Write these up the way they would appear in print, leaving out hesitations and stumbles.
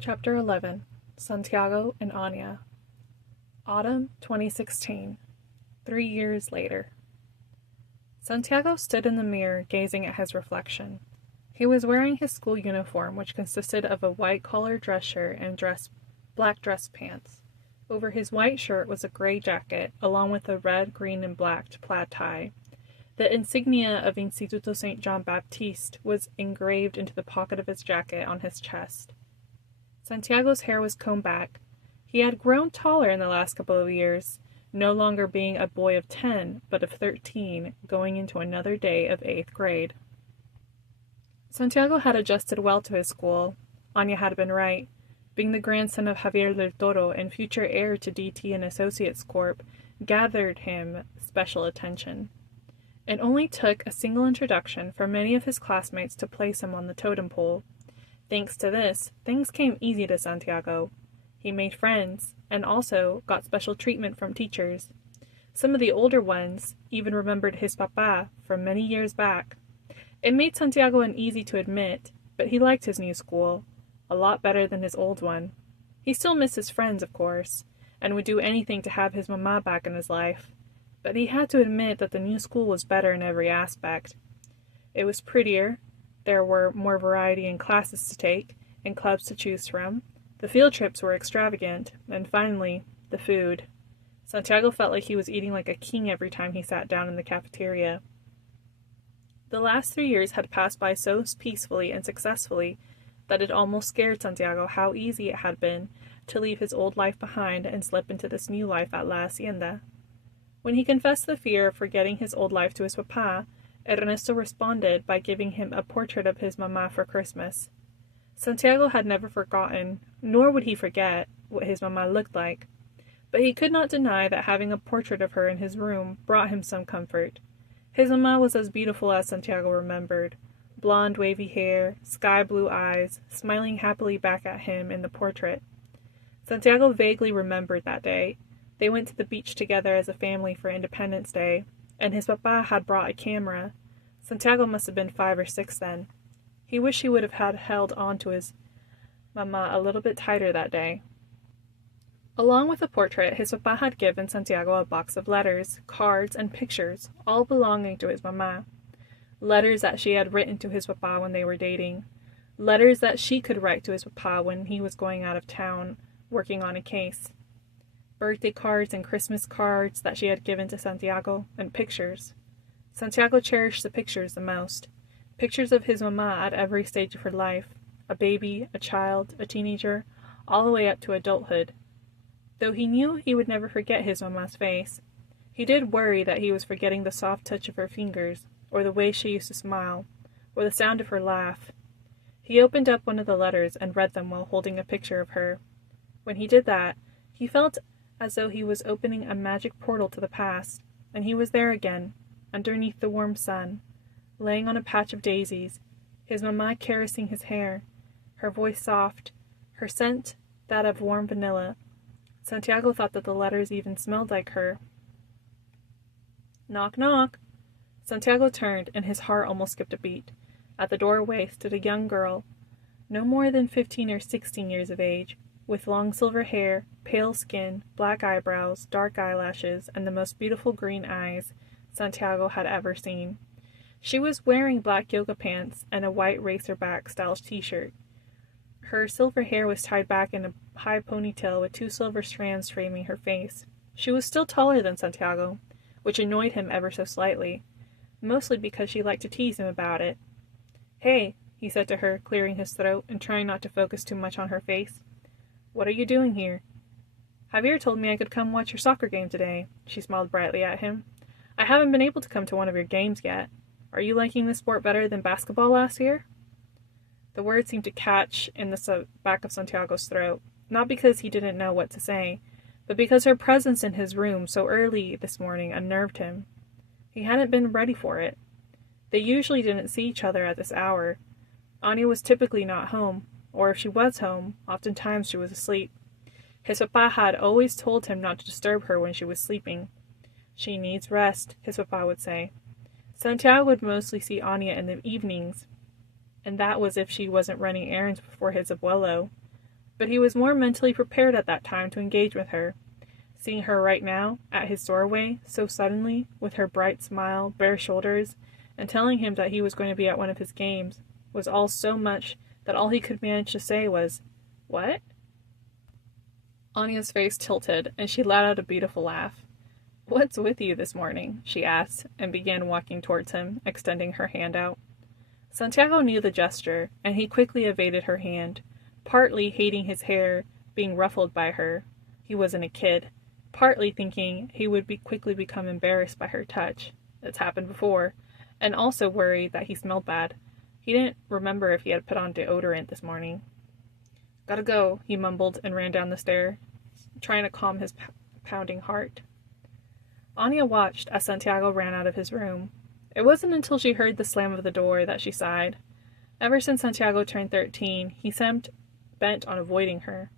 Chapter 11 Santiago and Anya. Autumn 2016. 3 years later. Santiago stood in the mirror, gazing at his reflection. He was wearing his school uniform, which consisted of a white-collar dress shirt and black dress pants. Over his white shirt was a gray jacket, along with a red, green, and black plaid tie. The insignia of Instituto St. John Baptiste was engraved into the pocket of his jacket on his chest. Santiago's hair was combed back. He had grown taller in the last couple of years, no longer being a boy of 10, but of 13, going into another day of 8th grade. Santiago had adjusted well to his school. Anya had been right. Being the grandson of Javier del Toro and future heir to DT and Associates Corp. Gathered him special attention. It only took a single introduction for many of his classmates to place him on the totem pole. Thanks to this, things came easy to Santiago. He made friends, and also got special treatment from teachers. Some of the older ones even remembered his papa from many years back. It made Santiago uneasy to admit, but he liked his new school a lot better than his old one. He still missed his friends, of course, and would do anything to have his mama back in his life. But he had to admit that the new school was better in every aspect. It was prettier. There were more variety in classes to take, and clubs to choose from. The field trips were extravagant, and finally, the food. Santiago felt like he was eating like a king every time he sat down in the cafeteria. The last 3 years had passed by so peacefully and successfully that it almost scared Santiago how easy it had been to leave his old life behind and slip into this new life at La Hacienda. When he confessed the fear of forgetting his old life to his papa, Ernesto responded by giving him a portrait of his mama for Christmas. Santiago had never forgotten, nor would he forget, what his mama looked like. But he could not deny that having a portrait of her in his room brought him some comfort. His mama was as beautiful as Santiago remembered. Blonde, wavy hair, sky-blue eyes, smiling happily back at him in the portrait. Santiago vaguely remembered that day. They went to the beach together as a family for Independence Day, and his papa had brought a camera. Santiago must have been 5 or 6 then. He wished he would have held on to his mama a little bit tighter that day. Along with the portrait, his papa had given Santiago a box of letters, cards, and pictures, all belonging to his mama. Letters that she had written to his papa when they were dating. Letters that she could write to his papa when he was going out of town, working on a case. Birthday cards and Christmas cards that she had given to Santiago, and pictures. Santiago cherished the pictures the most. Pictures of his mama at every stage of her life. A baby, a child, a teenager, all the way up to adulthood. Though he knew he would never forget his mama's face, he did worry that he was forgetting the soft touch of her fingers, or the way she used to smile, or the sound of her laugh. He opened up one of the letters and read them while holding a picture of her. When he did that, he felt as though he was opening a magic portal to the past, and he was there again, underneath the warm sun, laying on a patch of daisies, his mama caressing his hair, her voice soft, her scent that of warm vanilla. Santiago thought that the letters even smelled like her. Knock, knock. Santiago turned, and his heart almost skipped a beat. At the doorway stood a young girl, no more than 15 or 16 years of age, with long silver hair, pale skin, black eyebrows, dark eyelashes, and the most beautiful green eyes Santiago had ever seen. She was wearing black yoga pants and a white racerback style t-shirt. Her silver hair was tied back in a high ponytail with 2 silver strands framing her face. She was still taller than Santiago, which annoyed him ever so slightly, mostly because she liked to tease him about it. "Hey," he said to her, clearing his throat and trying not to focus too much on her face. "What are you doing here?" "Javier told me I could come watch your soccer game today." She smiled brightly at him. "I haven't been able to come to one of your games yet. Are you liking the sport better than basketball last year?" The words seemed to catch in the back of Santiago's throat, not because he didn't know what to say, but because her presence in his room so early this morning unnerved him. He hadn't been ready for it. They usually didn't see each other at this hour. Anya was typically not home, or if she was home, oftentimes she was asleep. His papa had always told him not to disturb her when she was sleeping. "She needs rest," his papa would say. Santiago would mostly see Anya in the evenings, and that was if she wasn't running errands for his abuelo. but he was more mentally prepared at that time to engage with her. Seeing her right now, at his doorway, so suddenly, with her bright smile, bare shoulders, and telling him that he was going to be at one of his games, was all so much that all he could manage to say was, "What?" Anya's face tilted, and she let out a beautiful laugh. "What's with you this morning?" she asked, and began walking towards him, extending her hand out. Santiago knew the gesture, and he quickly evaded her hand, partly hating his hair being ruffled by her. He wasn't a kid. Partly thinking he would quickly become embarrassed by her touch. It's happened before. And also worried that he smelled bad. He didn't remember if he had put on deodorant this morning. "Gotta go," he mumbled and ran down the stair, trying to calm his pounding heart. Anya watched as Santiago ran out of his room. It wasn't until she heard the slam of the door that she sighed. Ever since Santiago turned 13, he seemed bent on avoiding her.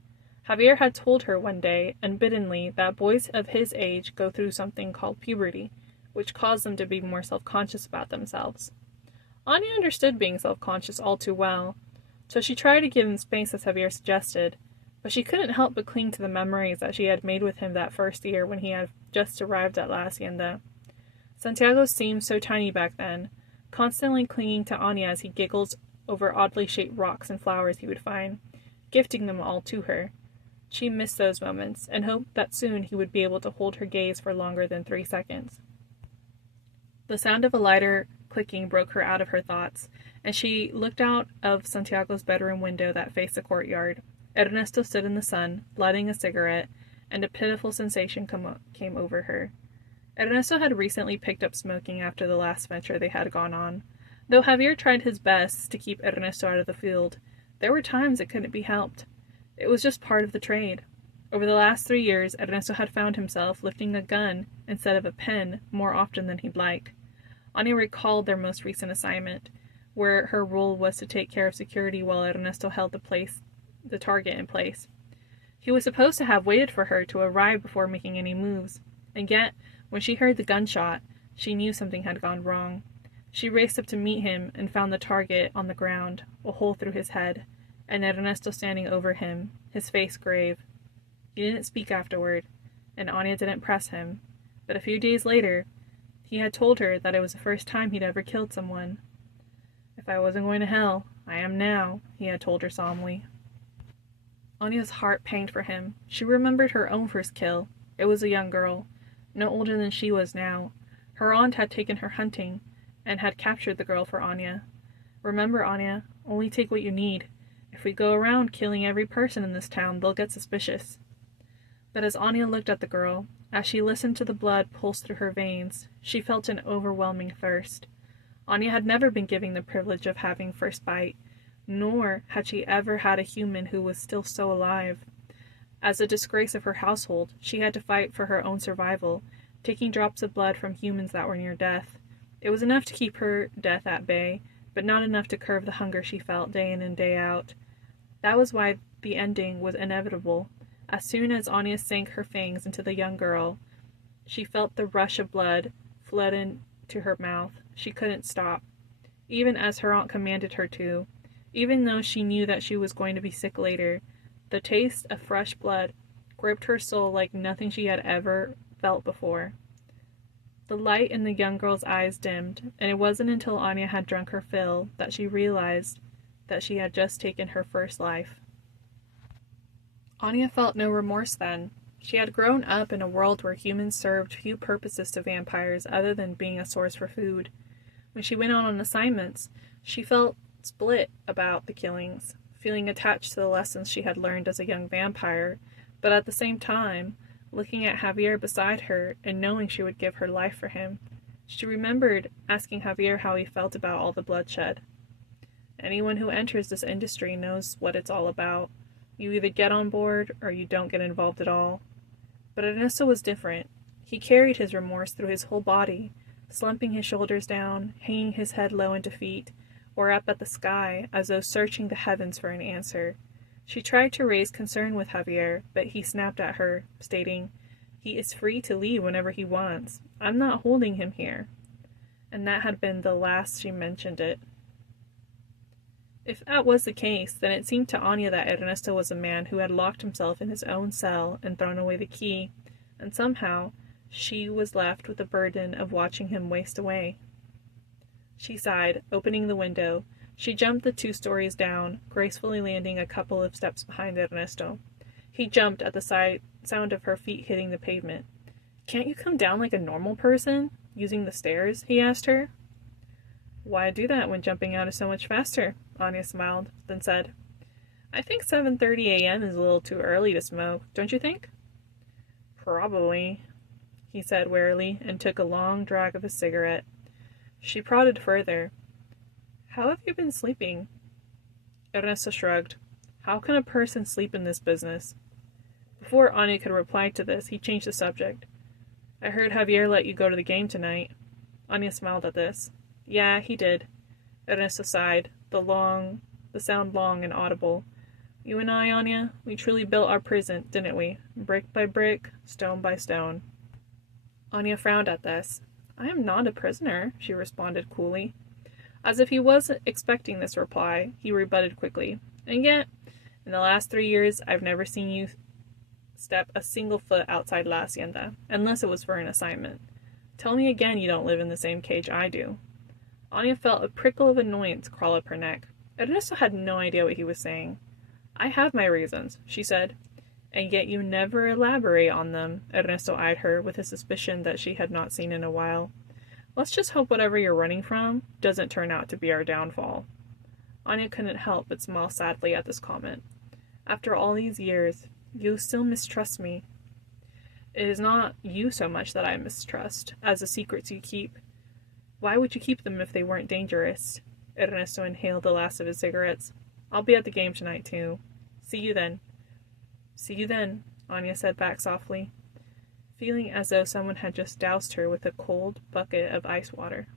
Javier had told her one day, unbiddenly, that boys of his age go through something called puberty, which caused them to be more self-conscious about themselves. Anya understood being self-conscious all too well, so she tried to give him space as Javier suggested, but she couldn't help but cling to the memories that she had made with him that first year when he had just arrived at La Hacienda. Santiago seemed so tiny back then, constantly clinging to Anya as he giggled over oddly shaped rocks and flowers he would find, gifting them all to her. She missed those moments, and hoped that soon he would be able to hold her gaze for longer than 3 seconds. The sound of a lighter clicking broke her out of her thoughts, and she looked out of Santiago's bedroom window that faced the courtyard. Ernesto stood in the sun, lighting a cigarette, and a pitiful sensation came over her. Ernesto had recently picked up smoking after the last venture they had gone on. Though Javier tried his best to keep Ernesto out of the field, there were times it couldn't be helped. It was just part of the trade. Over the last 3 years, Ernesto had found himself lifting a gun instead of a pen more often than he'd like. Anya recalled their most recent assignment, where her role was to take care of security while Ernesto held the target in place. He was supposed to have waited for her to arrive before making any moves, and yet, when she heard the gunshot, she knew something had gone wrong. She raced up to meet him and found the target on the ground, a hole through his head, and Ernesto standing over him, his face grave. He didn't speak afterward, and Anya didn't press him, but a few days later, he had told her that it was the first time he'd ever killed someone. "If I wasn't going to hell, I am now," he had told her solemnly. Anya's heart panged for him. She remembered her own first kill. It was a young girl, no older than she was now. Her aunt had taken her hunting, and had captured the girl for Anya. "Remember, Anya, only take what you need. If we go around killing every person in this town, they'll get suspicious." But as Anya looked at the girl, as she listened to the blood pulse through her veins, she felt an overwhelming thirst. Anya had never been given the privilege of having first bite, nor had she ever had a human who was still so alive. As a disgrace of her household, she had to fight for her own survival, taking drops of blood from humans that were near death. It was enough to keep her death at bay, but not enough to curb the hunger she felt day in and day out. That was why the ending was inevitable. As soon as Anya sank her fangs into the young girl, she felt the rush of blood flood into her mouth. She couldn't stop, even as her aunt commanded her to. Even though she knew that she was going to be sick later, the taste of fresh blood gripped her soul like nothing she had ever felt before. The light in the young girl's eyes dimmed, and it wasn't until Anya had drunk her fill that she realized that she had just taken her first life. Anya felt no remorse then. She had grown up in a world where humans served few purposes to vampires other than being a source for food. When she went on assignments, she felt split about the killings, feeling attached to the lessons she had learned as a young vampire, but at the same time, looking at Javier beside her and knowing she would give her life for him. She remembered asking Javier how he felt about all the bloodshed. "Anyone who enters this industry knows what it's all about. You either get on board or you don't get involved at all." But Ernesto was different. He carried his remorse through his whole body, slumping his shoulders down, hanging his head low in defeat, or up at the sky as though searching the heavens for an answer. She tried to raise concern with Javier, but he snapped at her, stating, "He is free to leave whenever he wants. I'm not holding him here." And that had been the last she mentioned it. If that was the case, then it seemed to Anya that Ernesto was a man who had locked himself in his own cell and thrown away the key, and somehow she was left with the burden of watching him waste away. She sighed, opening the window. She jumped the 2 stories down, gracefully landing a couple of steps behind Ernesto. He jumped at the sound of her feet hitting the pavement. "Can't you come down like a normal person, using the stairs?" he asked her. "Why do that when jumping out is so much faster?" Anya smiled, then said, "I think 7:30 a.m. is a little too early to smoke, don't you think?" "Probably," he said wearily, and took a long drag of his cigarette. She prodded further. "How have you been sleeping?" Ernesto shrugged. How can a person sleep in this business? Before Anya could reply to this, he changed the subject. "I heard Javier let you go to the game tonight." Anya smiled at this. "Yeah, he did." Ernesto sighed, the sound long and audible. "You and I, Anya, we truly built our prison, didn't we? Brick by brick, stone by stone." Anya frowned at this. "I am not a prisoner," she responded coolly. As if he wasn't expecting this reply, he rebutted quickly. "And yet, in the last 3 years, I've never seen you step a single foot outside La Hacienda, unless it was for an assignment. Tell me again you don't live in the same cage I do." Anya felt a prickle of annoyance crawl up her neck. Ernesto had no idea what he was saying. "I have my reasons," she said. "And yet you never elaborate on them." Ernesto eyed her with a suspicion that she had not seen in a while. "Let's just hope whatever you're running from doesn't turn out to be our downfall." Anya couldn't help but smile sadly at this comment. "After all these years, you still mistrust me." "It is not you so much that I mistrust, as the secrets you keep. Why would you keep them if they weren't dangerous?" Ernesto inhaled the last of his cigarettes. "I'll be at the game tonight, too. See you then." "See you then," Anya said back softly, feeling as though someone had just doused her with a cold bucket of ice water.